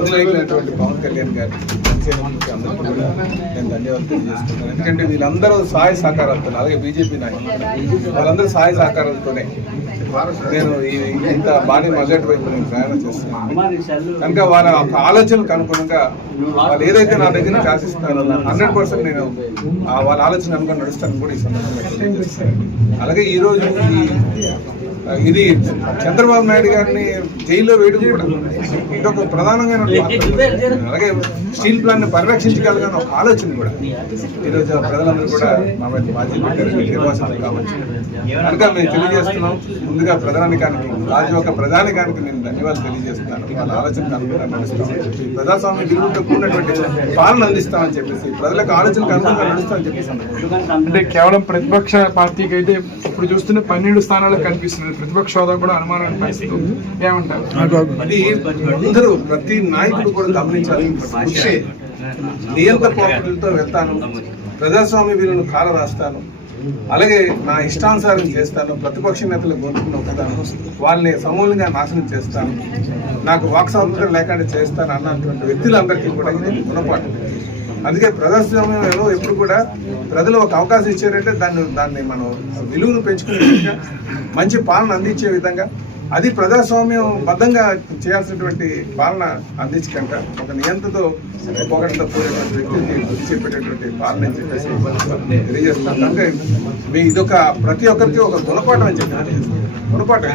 నిర్ణయించినటువంటి పవన్ కళ్యాణ్ గారి జనసేన అందరూ కూడా నేను ధన్యవాదాలు తెలియజేస్తున్నాను ఎందుకంటే వీళ్ళందరూ సహాయ సహకారాలతో అలాగే బీజేపీ నాయకులు వాళ్ళందరూ సహాయ సహకారాలతోనే నేను ఈ ఇంత భారీ బడ్జెట్ వైపు నేను ప్రయాణం చేస్తున్నాను. కనుక వాళ్ళ ఒక ఆలోచనకు అనుగుణంగా వాళ్ళు ఏదైతే నా దగ్గర ఆశిస్తారో హండ్రెడ్ పర్సెంట్ నేను ఆ వాళ్ళ ఆలోచన అనుకుని నడుస్తాను కూడా ఈ సందర్భంగా అలాగే ఈరోజు ఈ ఇది చంద్రబాబు నాయుడు గారిని జైల్లో వేయడం కూడా ఇదొక ప్రధానమైన అలాగే స్టీల్ ప్లాంట్ని పరిరక్షించగలగానే ఒక ఆలోచన కూడా. ఈరోజు ప్రజలందరూ కూడా మా మీద బాధ్యత పెట్టారు. నిర్వాసనం కావచ్చు. కనుక మేము తెలియజేస్తున్నాం. ముందుగా ప్రధానికానికి రాజు యొక్క ప్రధానికానికి నేను ధన్యవాదాలు తెలియజేస్తున్నాను. వాళ్ళ ఆలోచన అనుగుణంగా నడుస్తామని ప్రజాస్వామ్య విలువలతో కూడినటువంటి పాలన అందిస్తామని చెప్పేసి ప్రజలకు ఆలోచనకు అనుగుణంగా నడుస్తామని చెప్పేసి. అంటే కేవలం ప్రతిపక్ష పార్టీకి అయితే ఇప్పుడు చూస్తున్న పన్నెండు స్థానాలు కనిపిస్తుంది. ప్రతిపక్ష హోదా కూడా అనుమానమైన పరిస్థితి. ఏమంటారు? అది అందరూ ప్రతి నాయకుడు కూడా గమనించాలి. నియంత పోకడలతో వెళ్తాను. ప్రజాస్వామ్య విలువను కాల రాస్తాను అలాగే నా ఇష్టానుసారం చేస్తాను. ప్రతిపక్ష నేతలు గొంతుకు నొక్కుతాను వాళ్ళని సమూలంగా నాశనం చేస్తాను. నాకు వాక్ స్వాతంత్రం లేకుండా చేస్తాను అన్నటువంటి వ్యక్తులందరికీ కూడా ఇది గుణపాఠం. అందుకే ప్రజాస్వామ్యంలో ఎప్పుడు కూడా ప్రజలు ఒక అవకాశం ఇచ్చారంటే దాన్ని దాన్ని మనం విలువను పెంచుకునే విధంగా మంచి పాలన అందించే విధంగా అది ప్రజాస్వామ్యం బద్ధంగా చేయాల్సినటువంటి పాలన అందించకంట. ఒక నియంత్రణతో పొగడంతో కూడినటువంటి వ్యక్తిని గుర్తు చెప్పేటటువంటి పాలన అని చెప్పేసి అంటే మీ ఇదొక ప్రతి ఒక్కరికి ఒక గుణపాఠం అని చెప్పి గుణపాఠం.